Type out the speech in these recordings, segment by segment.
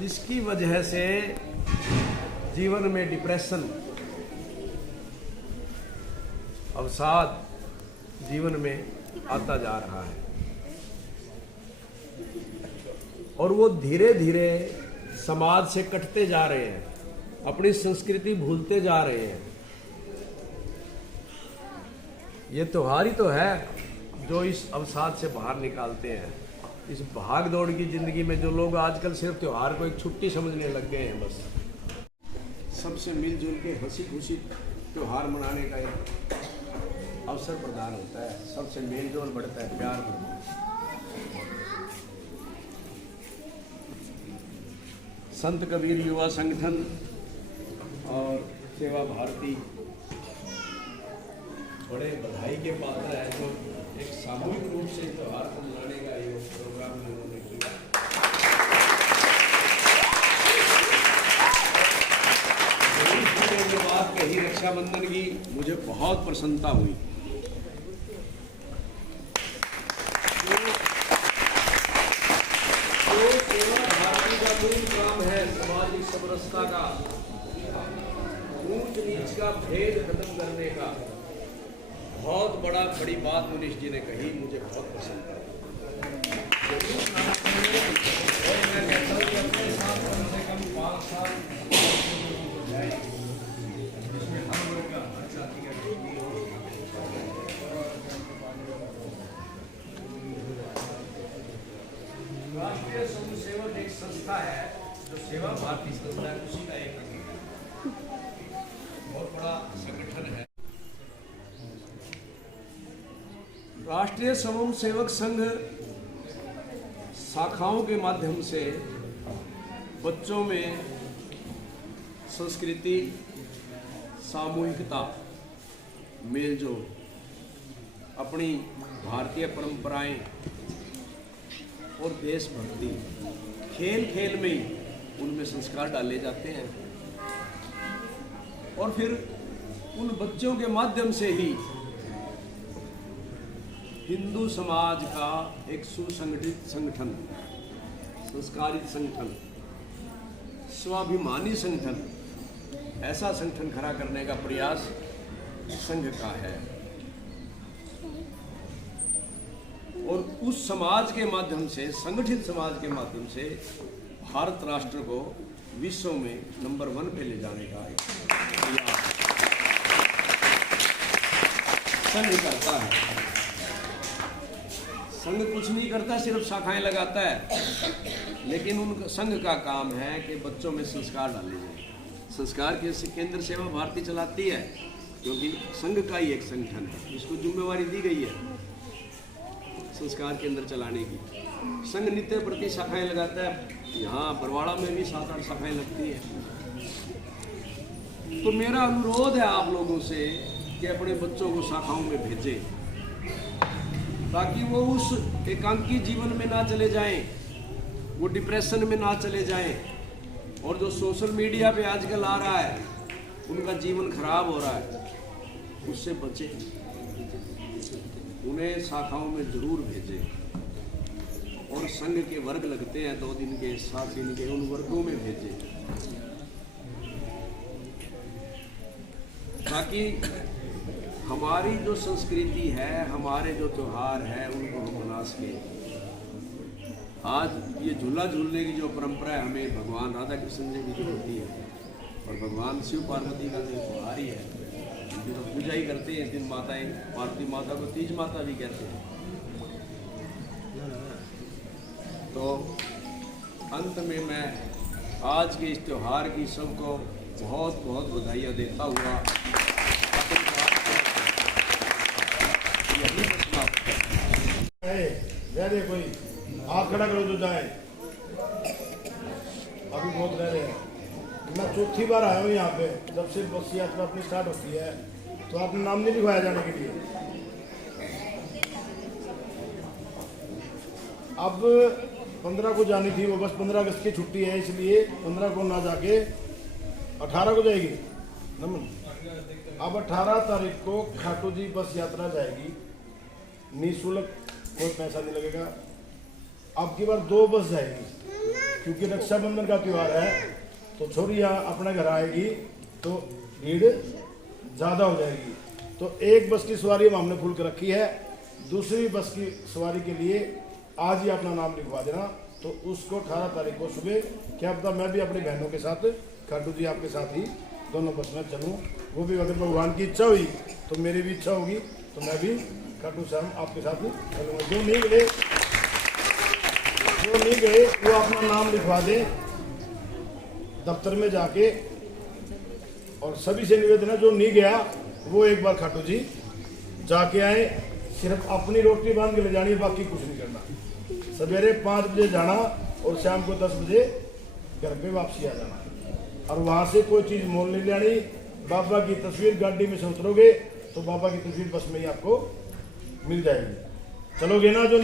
जिसकी वजह से जीवन में डिप्रेशन, अवसाद जीवन में आता जा रहा है और वो धीरे धीरे समाज से कटते जा रहे हैं, अपनी संस्कृति भूलते जा रहे हैं। ये त्योहार ही तो है जो इस अवसाद से बाहर निकालते हैं। इस भाग दौड़ की जिंदगी में जो लोग आजकल सिर्फ त्योहार को एक छुट्टी समझने लग गए हैं, बस सबसे मिलजुल के हंसी खुशी त्योहार मनाने का एक अवसर प्रदान होता है, सबसे मेलजोल बढ़ता है, प्यार बढ़ता है। संत कबीर युवा संगठन और सेवा भारती बड़े बधाई के पात्र है जो एक सामूहिक रूप से त्योहार को मनाने का ये प्रोग्राम उन्होंने किया। जो बात कही रक्षाबंधन की, मुझे बहुत प्रसन्नता हुई। जो सेवा भारती का मूल काम है सामाजिक समरसता का, ऊंच नीच का भेद खत्म करने का, बहुत बड़ी बात मुनीश जी ने कही, मुझे बहुत पसंद है। और मैं कहता हूँ कि अपने साथ कम से कम 5 साल जिसमें हर लोग का, हर जाति का राष्ट्रीय स्वयंसेवक एक संस्था है जो सेवा भारती संस्था है, उसी का एक बहुत बड़ा संगठन है। राष्ट्रीय स्वयंसेवक संघ शाखाओं के माध्यम से बच्चों में संस्कृति, सामूहिकता, मेलजोल, अपनी भारतीय परंपराएं और देशभक्ति खेल खेल में ही उनमें संस्कार डाले जाते हैं और फिर उन बच्चों के माध्यम से ही हिंदू समाज का एक सुसंगठित संगठन, संस्कारित संगठन, स्वाभिमानी संगठन, ऐसा संगठन खड़ा करने का प्रयास संघ का है। और उस समाज के माध्यम से, संगठित समाज के माध्यम से भारत राष्ट्र को विश्व में नंबर 1 पे ले जाने का एक प्रयास संघ करता है। संघ कुछ नहीं करता, सिर्फ शाखाएं लगाता है, लेकिन उन संघ का काम है कि बच्चों में संस्कार डाले जाए। संस्कार के केंद्र सेवा भारती चलाती है क्योंकि संघ का ही एक संगठन है, जिसको जिम्मेवारी दी गई है संस्कार केंद्र चलाने की। संघ नित्य प्रति शाखाएं लगाता है, यहाँ बरवाड़ा में भी 7-8 शाखाएं लगती है। तो मेरा अनुरोध है आप लोगों से कि अपने बच्चों को शाखाओं में भेजें ताकि वो उस एकांकी जीवन में ना चले जाएं, वो डिप्रेशन में ना चले जाएं, और जो सोशल मीडिया पे आजकल आ रहा है उनका जीवन खराब हो रहा है, उससे बचें। उन्हें शाखाओं में जरूर भेजें और संघ के वर्ग लगते हैं 2 दिन के, 7 दिन के, उन वर्गों में भेजें ताकि हमारी जो संस्कृति है, हमारे जो त्योहार है, उनको हम मना सकें। आज ये झूला झूलने की जो परंपरा है, हमें भगवान राधा कृष्ण जी की जो होती है और भगवान शिव पार्वती का जो त्योहार ही है, उनकी तो पूजा ही करते हैं। इस दिन माताएं, पार्वती माता को तीज माता भी कहते हैं। तो अंत में मैं आज के इस त्योहार की सबको बहुत बहुत बधाइयाँ देता हुआ कोई हाथ खड़ा करो जो जाए। अभी बहुत रह रहे हैं। मैं 4थी बार आया हूँ यहाँ पे, जब से बस यात्रा अपनी स्टार्ट होती है। तो आपने नाम नहीं लिखवाया जाने के लिए। अब 15 को जानी थी, वो बस 15 अगस्त की छुट्टी है, इसलिए 15 को ना जाके 18 को जाएगी नमन। अब 18 तारीख को खाटू जी बस यात्रा जाएगी, निःशुल्क, कोई पैसा नहीं लगेगा। अब की बार 2 बस जाएगी क्योंकि रक्षाबंधन का त्योहार है, तो छोरियाँ अपने घर आएगी तो भीड़ ज़्यादा हो जाएगी। तो एक बस की सवारी हमने फुल कर रखी है, दूसरी बस की सवारी के लिए आज ही अपना नाम लिखवा देना। तो उसको 18 तारीख को सुबह, क्या पता मैं भी अपनी बहनों के साथ, खाटू जी आपके साथ ही दोनों बस में चलूँ। वो भी अगर भगवान की इच्छा हुई तो मेरी भी इच्छा होगी, तो मैं भी खाटू श्याम आपके साथ ही चलूँगा। जो नहीं गए वो अपना नाम लिखवा दे दफ्तर में जाके। और सभी से निवेदन है, जो नहीं गया वो एक बार खाटू जी जाके आए। सिर्फ अपनी रोटी बांध के ले जानी है, बाकी कुछ नहीं करना। सवेरे 5 बजे जाना और शाम को 10 बजे घर पे वापसी आ जाना। और वहां से कोई चीज मोल नहीं लेनी। बाबा की तस्वीर गाड़ी में से उतरोगे तो बाबा की तस्वीर बस में ही आपको मिल जाएगी। चलोगे ना? जो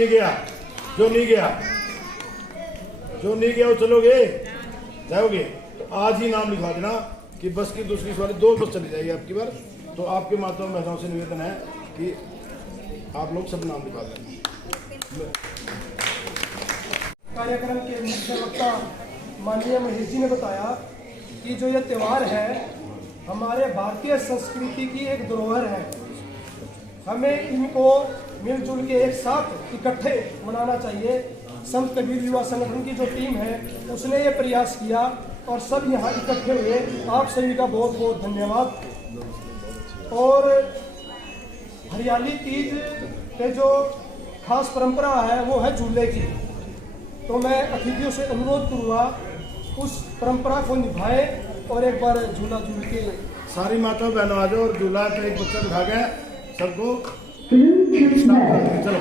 नहीं गया वो चलोगे, जाओगे तो आज ही नाम लिखवा देना कि बस की दूसरी सवारी 2 बस चली जाएगी आपकी बार। तो आपके माताओं बहनों से निवेदन है कि आप लोग सब नाम लिखवा दें। कार्यक्रम के मुख्य वक्ता माननीय महेश जी ने बताया कि जो यह त्यौहार है हमारे भारतीय संस्कृति की एक धरोहर है। हमें इनको मिलजुल के एक साथ इकट्ठे मनाना चाहिए। संत कबीर युवा संगठन की जो टीम है उसने ये प्रयास किया और सब यहाँ इकट्ठे हुए। आप सभी का बहुत बहुत धन्यवाद। और हरियाली तीज पे जो खास परंपरा है वो है झूले की। तो मैं अतिथियों से अनुरोध करूँगा उस परंपरा को निभाए और एक बार झूला झूल के सारी माता बहनों आ जाओ और झूला पे एक बच्चा उठा के सबको चलो।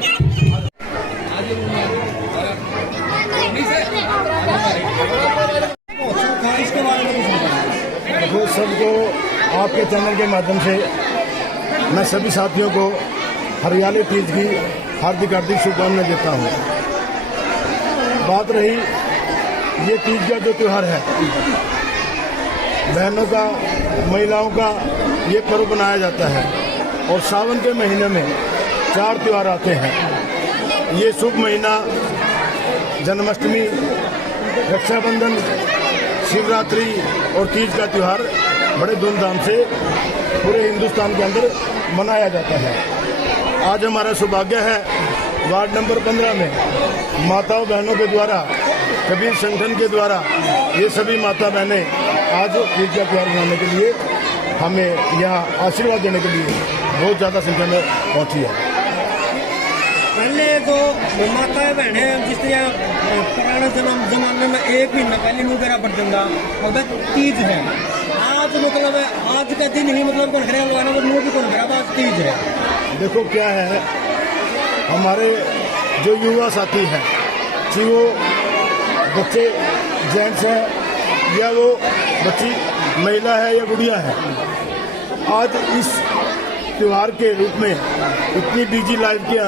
देखो, सबको आपके चैनल के माध्यम से मैं सभी साथियों को हरियाली तीज की हार्दिक हार्दिक शुभकामनाएं देता हूँ। बात रही ये तीज का जो त्योहार है, बहनों का, महिलाओं का ये पर्व मनाया जाता है। और सावन के महीने में 4 त्योहार आते हैं। ये शुभ महीना जन्माष्टमी, रक्षाबंधन, शिवरात्रि और तीज का त्योहार बड़े धूमधाम से पूरे हिंदुस्तान के अंदर मनाया जाता है। आज हमारा सौभाग्य है वार्ड नंबर 15 में माताओं बहनों के द्वारा, कबीर संगठन के द्वारा ये सभी माता बहनें आज तीज का त्योहार मनाने के लिए हमें यहाँ आशीर्वाद देने के लिए बहुत ज़्यादा संख्या में पहुँची है। पहले तो माताएं बहनें जिस तरह पुराने जमाने में 1 महीना पहले मुँह करा पड़ जाता और तीज है। आज मतलब आज का दिन ही मतलब कौन खड़ा लगाना मुँह भी कौन खड़ा, आज तीज है। देखो क्या है, हमारे जो युवा साथी हैं, कि वो बच्चे जेंट्स हैं या वो बच्ची महिला है या गुड़िया है, आज इस त्योहार के रूप में इतनी बिजी लाइफ के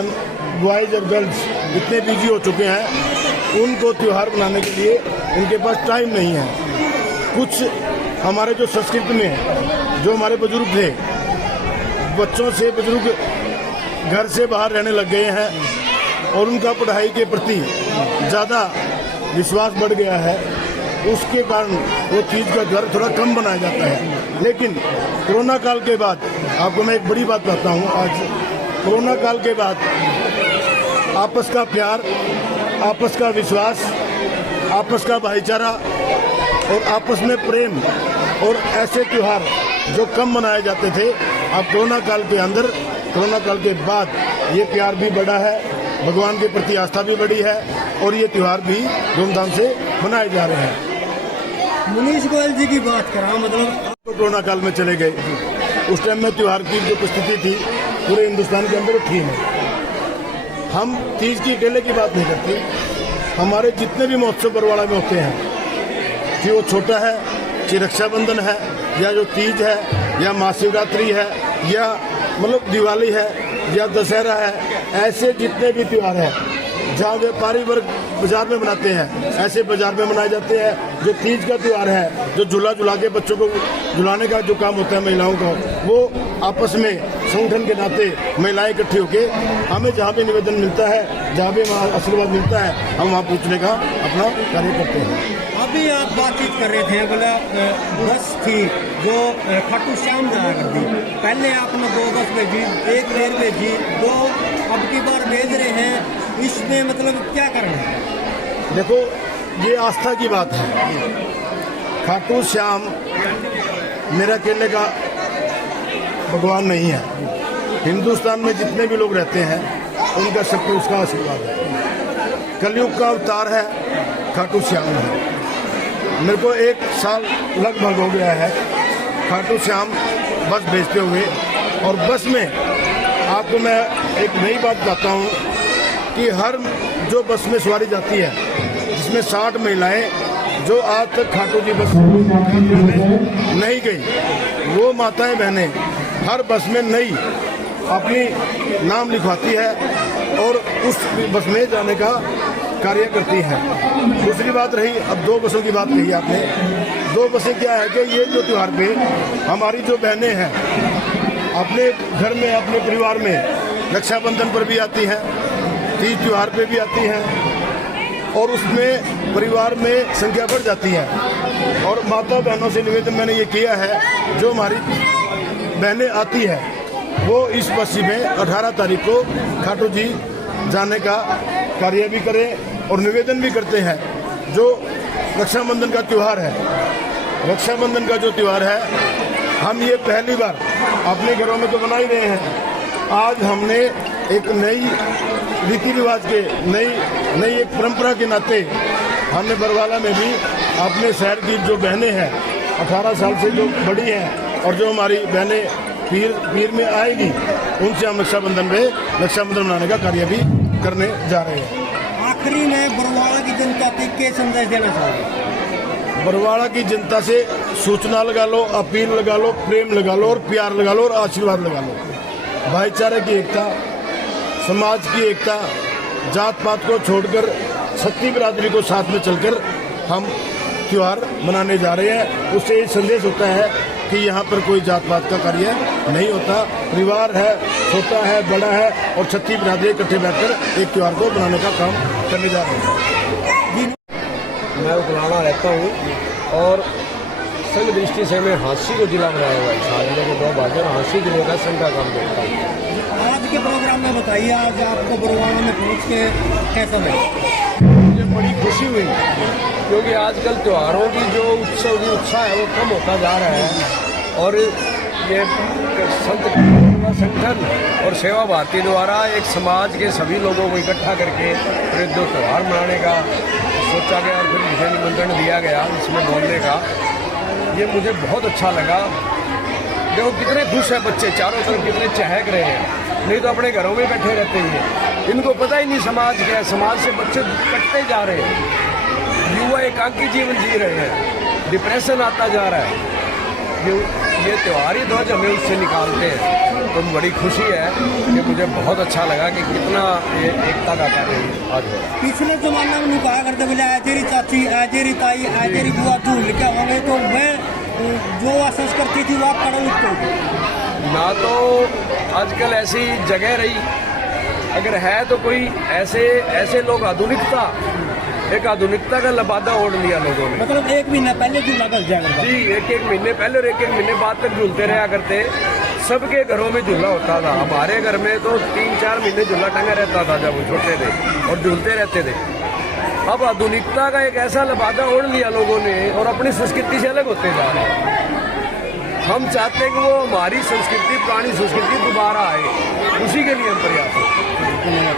बॉयज और गर्ल्स इतने बिजी हो चुके हैं, उनको त्योहार मनाने के लिए उनके पास टाइम नहीं है। कुछ हमारे जो संस्कृति में जो हमारे बुजुर्ग थे, बच्चों से बुजुर्ग घर से बाहर रहने लग गए हैं और उनका पढ़ाई के प्रति ज़्यादा विश्वास बढ़ गया है। उसके कारण वो चीज़ का घर थोड़ा कम बनाया जाता है। लेकिन कोरोना काल के बाद आपको मैं एक बड़ी बात बताता हूँ। आज कोरोना काल के बाद आपस का प्यार, आपस का विश्वास, आपस का भाईचारा और आपस में प्रेम और ऐसे त्योहार जो कम मनाए जाते थे, अब कोरोना काल के अंदर, कोरोना काल के बाद ये प्यार भी बढ़ा है, भगवान के प्रति आस्था भी बढ़ी है और ये त्योहार भी धूमधाम से मनाए जा रहे हैं। मुनीश गोयल जी की बात करा, मतलब तो कोरोना काल में चले गए, उस टाइम में त्योहार की जो परिस्थिति थी पूरे हिंदुस्तान के अंदर थी नहीं। हम तीज की अकेले की बात नहीं करते, हमारे जितने भी महोत्सव बरवाड़ा में होते हैं, कि वो छोटा है, कि रक्षाबंधन है, या जो तीज है, या महाशिवरात्रि है, या मतलब दिवाली है, या दशहरा है, ऐसे जितने भी त्योहार हैं जहाँ व्यापारी वर्ग बाजार में मनाते हैं, ऐसे बाजार में मनाए जाते हैं। जो तीज का त्योहार है, जो झूला झुला के बच्चों को झुलाने का जो काम होता है महिलाओं का, वो आपस में संगठन के नाते महिलाएं इकट्ठी होकर हमें जहाँ भी निवेदन मिलता है, जहाँ भी हमारा आशीर्वाद मिलता है, हम वहाँ पूछने का अपना कार्य करते हैं। अभी आप बातचीत कर रहे थे, बोला बस थी जो खाटू श्याम जाया करती, पहले आपने 2 बस भेजी, 1 रेल भेजी, 2 अब की बार भेज रहे हैं, इसमें मतलब क्या कारण है? देखो, ये आस्था की बात है। खाटू श्याम मेरा अकेले का भगवान नहीं है। हिंदुस्तान में जितने भी लोग रहते हैं उनका सब पे उसका आशीर्वाद है। कलयुग का अवतार है खाटू श्याम है। मेरे को 1 साल लगभग हो गया है खाटू श्याम बस भेजते हुए, और बस में आपको मैं एक नई बात बताता हूँ कि हर जो बस में सवारी जाती है जिसमें 60 महिलाएं जो आज तक खाटू जी बस नहीं गई, वो माताएं बहनें हर बस में नई अपनी नाम लिखवाती है और उस बस में जाने का कार्य करती है। दूसरी बात रही, अब 2 बसों की बात कही आपने। 2 बसें क्या है कि ये जो त्योहार पे हमारी जो बहनें हैं अपने घर में, अपने परिवार में रक्षाबंधन पर भी आती हैं, तीज त्योहार पे भी आती हैं, और उसमें परिवार में संख्या बढ़ जाती है। और माता बहनों से निवेदन मैंने ये किया है, जो हमारी बहनें आती है वो इस बस में 18 तारीख को खाटू जी जाने का कार्य भी करें, और निवेदन भी करते हैं। जो रक्षाबंधन का त्यौहार है, रक्षाबंधन का जो त्यौहार है, हम ये पहली बार अपने घरों में तो बना ही रहे हैं। आज हमने एक नई रीति रिवाज के नई एक परंपरा के नाते हमने बरवाला में भी अपने शहर की जो बहनें हैं 18 साल से जो बड़ी हैं और जो हमारी बहनें पीर में आएगी, उनसे हम रक्षाबंधन मनाने का कार्य भी करने जा रहे हैं। आखिरी में बरवाड़ा की जनता को क्या संदेश देना चाहिए? बरवाड़ा की जनता से सूचना लगा लो, अपील लगा लो, प्रेम लगा लो और प्यार लगा लो और आशीर्वाद लगा लो। भाईचारे की एकता, समाज की एकता, जात पात को छोड़कर छत्ती बिरादरी को साथ में चलकर हम त्योहार मनाने जा रहे हैं। उससे ये संदेश होता है कि यहाँ पर कोई जात पात का कार्य नहीं होता, परिवार है, छोटा है, बड़ा है, और छत्ती बिरादरी इकट्ठे बैठकर एक त्योहार को मनाने का काम करने जा रहे हैं। मैं उकलाना रहता हूँ और संघ दृष्टि से मैं हाँसी को जिला बनाया हुआ है। साल में 2 बार हाँसी जिले का संघ का काम करता हूँ। आज के प्रोग्राम में बताइए, आज आपको बरवाड़ा में पहुँच के कैसा लगा? मुझे बड़ी खुशी हुई, क्योंकि आजकल त्योहारों की जो उत्साह है वो कम होता जा रहा है, और ये संत संगठन और सेवा भारती द्वारा एक समाज के सभी लोगों को इकट्ठा करके फिर जो त्यौहार मनाने का सोचा गया और फिर मुझे निमंत्रण दिया गया इसमें बोलने का, ये मुझे बहुत अच्छा लगा। देखो कितने खुश है बच्चे, चारों तरफ कितने चहक रहे हैं, नहीं तो अपने घरों में बैठे रहते हैं। इनको पता ही नहीं समाज क्या है, समाज से बच्चे कटते जा रहे हैं, युवा एकांकी जीवन जी रहे हैं, डिप्रेशन आता जा रहा है। ये त्योहारी ध्वज हमें उससे निकालते हैं, तो बड़ी खुशी है कि मुझे बहुत अच्छा लगा कि कितना ये एकता का कार्य आज हो रहा है। पिछले जमाने में कहा करते बोले ऐजेरी चाची, ऐजेरी ताई, ऐजेरी बुआ झूल के होंगे, तो मैं जो संस्कृति थी वो आप पढ़ो ना, तो आजकल ऐसी जगह रही, अगर है तो कोई ऐसे लोग आधुनिकता का लबादा ओढ़ लिया लोगों ने। मतलब 1 महीना पहले झूला कर जाएगा जी, 1 महीने पहले और 1 महीने बाद तक झूलते रहा करते। सबके घरों में झूला होता था, हमारे घर में तो 3-4 महीने झूला टंगा रहता था जब हम छोटे थे और झूलते रहते थे। अब आधुनिकता का एक ऐसा लबादा ओढ़ लिया लोगों ने और अपनी संस्कृति से अलग होते जा रहे हैं। हम चाहते हैं कि वो हमारी संस्कृति, पुरानी संस्कृति दोबारा आए, उसी के लिए हम प्रयास करते हैं।